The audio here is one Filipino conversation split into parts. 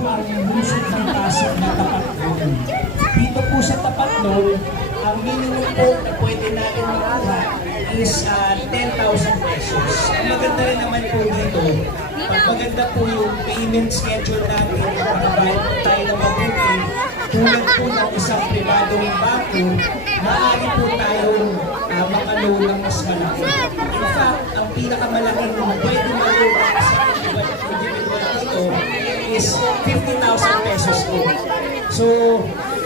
po ang lungsod ng Pasig na tapat noon. Dito po sa tapat noon, ang minimum po na pwede natin makuha is 10,000 pesos. Ang maganda rin naman po dito, pag maganda po yung payment schedule natin, makabayad po tayo ng mabuti, tulad po ng isang pribadong bangko, maaari po tayong makaloan ng mas malaki. In fact, ang pinakamalaking pwede maluwa sa individual dito is 50,000 pesos po. So,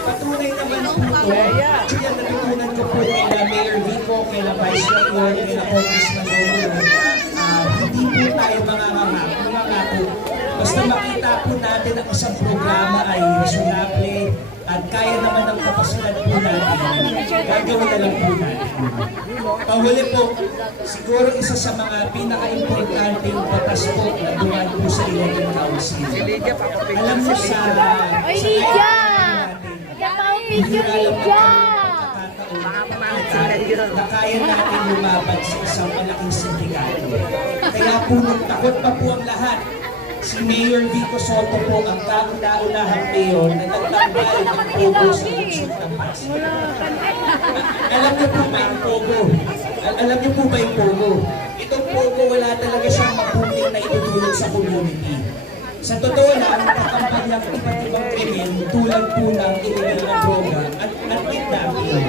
patunay naman po ito. Actually, ang natutunan ko po kay Mayor Vico, kay Vice Mayor, kay Congressman Romulo, hindi po tayo mangangako. Basta makita po natin ang isang programa ay reasonable at kaya naman ang kapasidad po natin. Gagawin na lang po natin. Pahuli po, siguro isa sa mga pinaka-importanting batas po na dumaan po sa Elected Council. Alam mo sa na kaya natin lumaban sa isang malaking sindikato. Kaya po nung takot pa po ang lahat, si Mayor Vico Soto po ang kauna-unahang mayor na nagtanggal ng pogo sa lungsod ng Pasig. Alam niyo po ba yung pogo? Alam niyo po ba yung pogo? Itong pogo wala talaga siyang mabuting na itutulong sa community. Sa totoo lang, nakakampanyak iba't ibang krimen tulad po ng illegal na droga at kidnapping.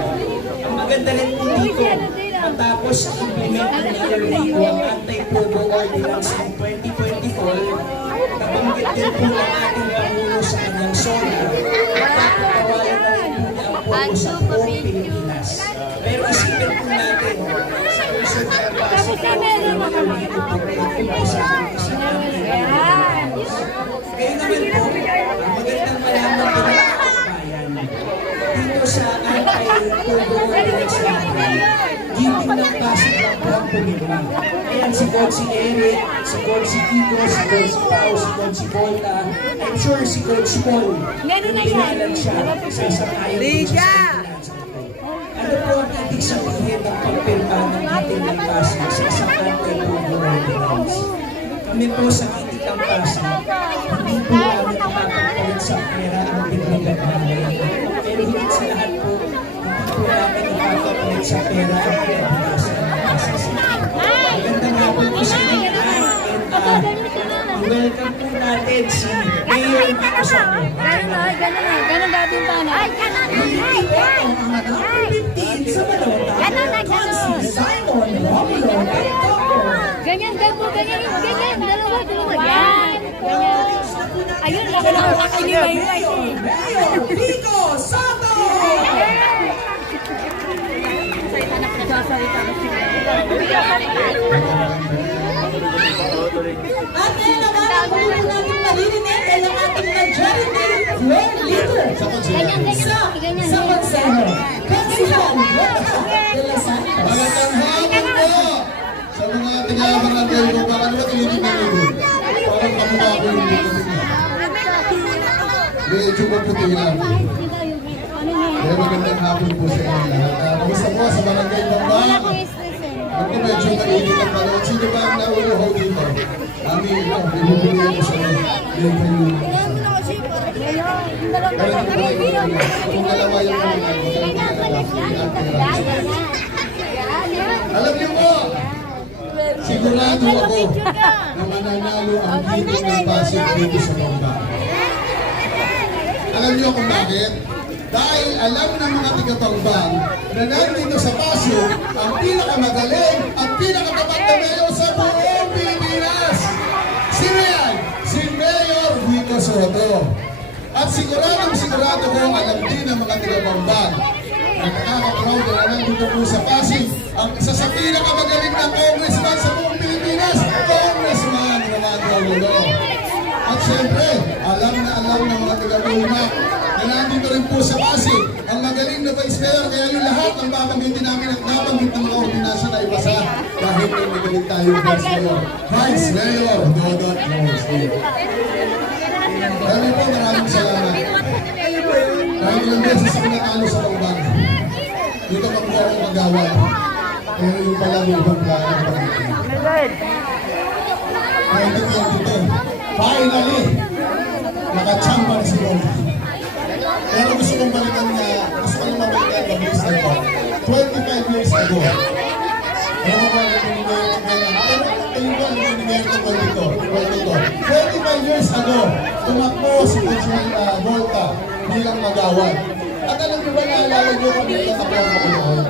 Ang maganda rin po dito, matapos implement ng Mayor Vico ang Anti-Pogo Ordinance ng 2024, nabanggit din po ng ating Pangulo sa kanyang SONA at napatawalan na rin po niya ang pogo sa buong Pilipinas. Pero isipin po natin, sa lungsod ng Pasig po, Mayor Vico po, nag-umpisa po sa kaya naman po, magandang malaman po ng kabayan. Dito sa Anti-Pogo Ordinance natin, gipin ng Pasig lang po ang pumirma. Ayan si Coach Eric, si Coach Kiko, si Coach Pao, si Coach Volta. I'm sure si Coach Paul, pinalan siya sa isang ayaw po sa Pilipinas. Ano po ang ibig sabihin ng pagpirma ng ating ng Pasig sa isang Anti-Pogo Ordinance? Kami po sa Kitik ang Pasig, hindi po namin makakapalit sa pera ang biglagan namin. Pero higit sa lahat po, hindi po namin makakapalit sa pera ang pinabukasan ng Pasig. Magandang hapon po sa inyo lahat. And welcome po natin si Mayor Vico Soto. Ganon dati yung tanong. Ay, ganon na. Ang 15 sa Balota, Consi, Simon, Romulo, Ganyan, ganyan. Dalawa. Yan. Ayun, laban ako kakiliway. Mayor Vico Soto! At ngayon naman, ang muna natin maririnig ay ang ating majority floor leader sa konseho. Consihan Roca de la Santos. Magandang hapon po sa mga tingabangan ko. Baka naman tinitignan ko doon. Parang kamukha ko yung dito. Medyo maputi lang. Kaya magandang hapon po sa inyo lahat. Kamusta po sa barangay Bambang? Ako medyo mainit ang panahon. Sino ba ang nauuhaw dito? Amin, binubunin ko sa inyo. Kung dalawa yung alam niyo po, sigurado ako na mananalo ang Kitik ng Pasig dito sa Bambang. Alam niyo kung bakit? Dahil alam ng mga tiga-Bambang na nandito sa Pasig ang pinakamagaling at pinakatapat na mayor sa buong Pilipinas. Sino yan? Si Mayor Vico Soto. At sigurado ko alam din ng mga tiga-Bambang na nakaka-proud na nandito po sa Pasig ang isa sa pinakamagaling na congressman sa buong Pilipinas, Congressman Romando Romulo. At syempre, alam ng mga tiga-Bambang na nandito rin po sa Pasig ang magaling na Vice Mayor, kaya yung lahat ang babanggitin namin at nabanggit ng mga ordinasyon na ibasa dahil may magaling tayong Vice Mayor. Vice Mayor Dodot Ramos. Maraming salamat. Dahil ilang beses ako natalo sa Bambang. Dito pa po ako mag-awal. Pero yung pala may ibang plano ng pagkikin. 2022, finally, ko. Pero gusto kong balikan na, gusto ko lang mabalikan na mabilis na ito. 25 years ago. Ano ba yung pinigayot ko yan? Pero ayun ba yung pinigayot ko dito? 25 years ago, tumakbo si Consuelo Volta bilang magawad. At alam niyo ba, naalala niyo kami natatakot ako noon?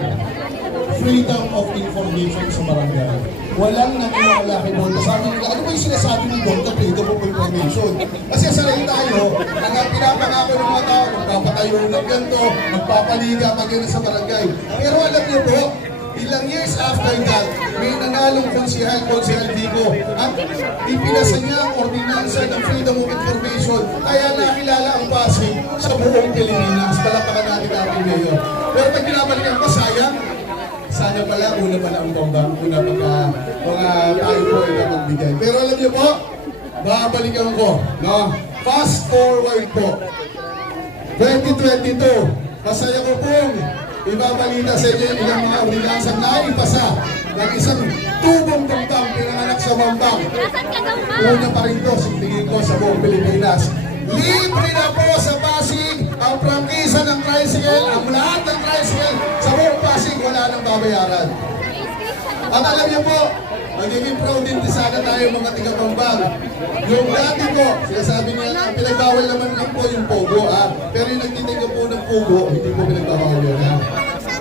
Freedom of information sa barangay. Walang nagkakala kay Volta. Sabi nila, ano ba yung sinasabi ng Volta? Freedom of information. Kasi sa rin tayo, ang pinapangako ng mga tao, magpapatayo ng ganito, magpapaliga pag yun sa barangay. Pero alam niyo po, ilang years after that, may nanalong konsihal Vigo at ipinasa niya ang ordinansa ng Freedom of Information. Kaya nakilala ang Pasig sa buong Pilipinas. Palapakan natin ang mayor. Pero pag pinabalikan ko, sayang, sana pala, una pala ang bombang, una pagka mga tayo po ito magbigay. Pero alam niyo po, babalikan ko, no? Fast forward po. 2022, masaya ko pong ibabalita sa inyo ilang mga ordinansang naipasa ng isang tubong tungtang pinanganak sa Mambang. Una pa rin to, tingin ko sa buong Pilipinas. Libre na po sa Pasig ang prangkisa ng tricycle, ang lahat ng tricycle sa buong Pasig, wala nang babayaran. At alam niyo po, magiging proud din sana tayo mga tiga-Pambang. Yung dati ko, sinasabi niya, pinagbawal naman lang po yung Pogo, pero yung nagtitinga po ng Pogo, hindi po pinagbawal yun,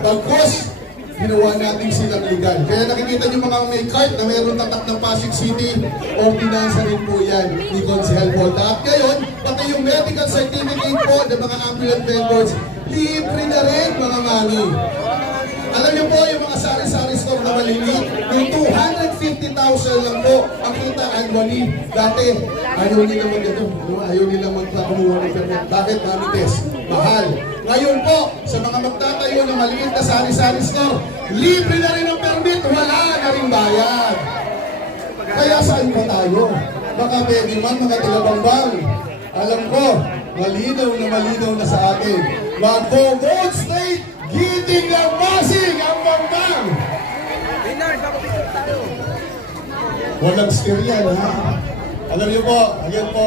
Bagkos, ginawa natin silang legal. Kaya nakikita niyo mga may card na mayroong tatak ng Pasig City, ordinansa rin po yan ni Consihal Volta. At ngayon, pati yung medical certificate po ng mga ambulant vendors, libre na rin mga mami. Alam niyo po yung mga sari-sari store na maliliit, yung 250,000 lang po ang kita annually. Dati, ayaw nila mag-ito, ayaw nila magkakamuha ng permit. Bakit, Mami Tess? Mahal. Ngayon po, sa mga magtatayo ng maliit na sari-sari store, libre na rin ang permit, wala na rin bayad. Kaya saan pa tayo? Baka pwede man mga taga-Pambang. Alam ko, malinaw na sa atin. Mag-vote state, giting ng Pasig ang Pambang! Walang steer yan, ha? Alam niyo po, again po,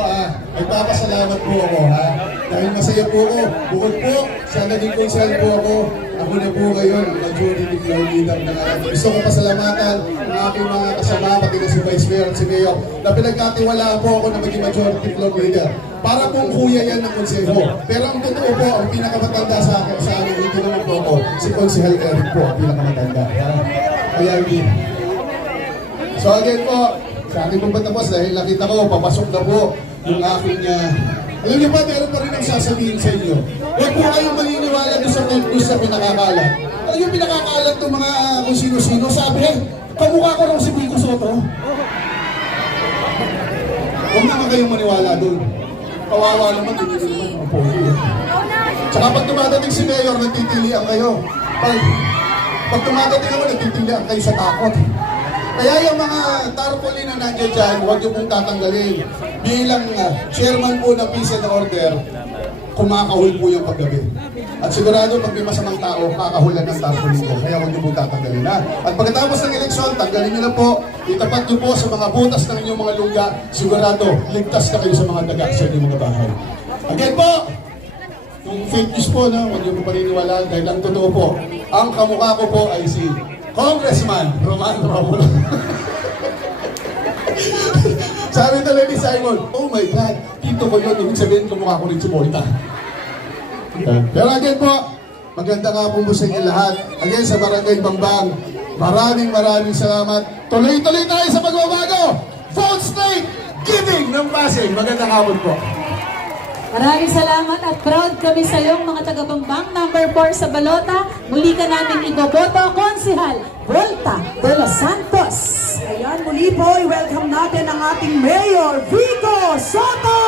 nagpapasalamat po ako, ha? Dahil masaya po ako, bukod po, sa naging konsel po ako na po ngayon, ang majority floor leader ng gusto ko pasalamatan ng aking mga kasama, pati na si Vice Mayor at si Mayor, na pinagkatiwalaan po ako na maging majority floor leader. Para pong kuya yan ng konseho. Pero ang totoo po, ang pinakamatanda sa amin, hindi naman po ako, si Consihal Eric po, ang pinakamatanda. Kaya hindi. So again po, sa akin pong patapos, dahil nakita ko, papasok na po yung aking, alam niyo ba, meron pa rin ang sasabihin sa inyo. Huwag po kayong maniniwala doon sa news na pinakakalat. Alam yung pinakakalat ng mga kung sino-sino, sabi, kamukha ko lang si Vico Soto. Huwag naman kayong maniwala doon. Kawawa naman, hindi naman mga pogi. Tsaka pag tumadating si Mayor, nagtitilian kayo. Pag tumadating naman, nagtitilian kayo sa takot. Kaya yung mga tarpaulin na nandiyan dyan, huwag yung pong tatanggalin. Bilang chairman po ng Peace and Order, kumakahul po yung paggabi. At sigurado pag may masamang tao, kakahulan ng tarpaulin ko. Kaya huwag yung pong tatanggalin. At pagkatapos ng eleksyon, tanggalin nyo na po. Itapat nyo po sa mga butas ng inyong mga lungga. Sigurado, ligtas na kayo sa mga daga sa inyong mga bahay. Again po, yung fake news po, huwag nyo po paniniwalaan dahil ang totoo po, ang kamukha ko po ay si Congressman Roman Romulo. Sabi talaga ni Simon, oh my God, tito ko yun, ibig sabihin kumukha ko rin si Volta. Pero again po, maganda nga po sa inyo lahat. Again sa Barangay Pambang, maraming salamat. Tuloy-tuloy tayo sa pagbabago. Vote State, giving ng Pasig. Magandang hapon po. Maraming salamat at proud kami sa iyong mga taga-Pambang. Number 4 sa balota, muli ka namin iboboto, Consihal Volta de los Santos. Ayan, muli po, i-welcome natin ang ating Mayor, Vico Soto!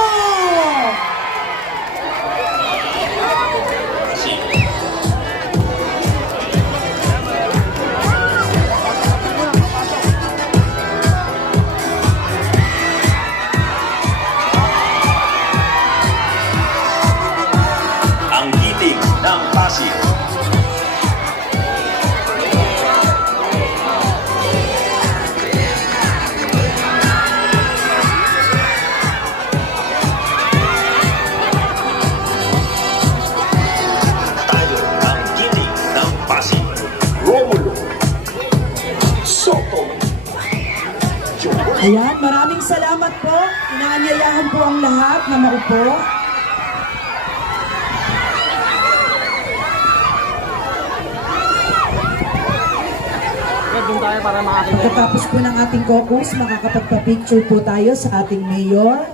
Ang giting ng Pasig. Ayan, maraming salamat po. Inaanyayahan po ang lahat na maupo. Pagkatapos po ng ating caucus, makakapagpa-picture po tayo sa ating mayor.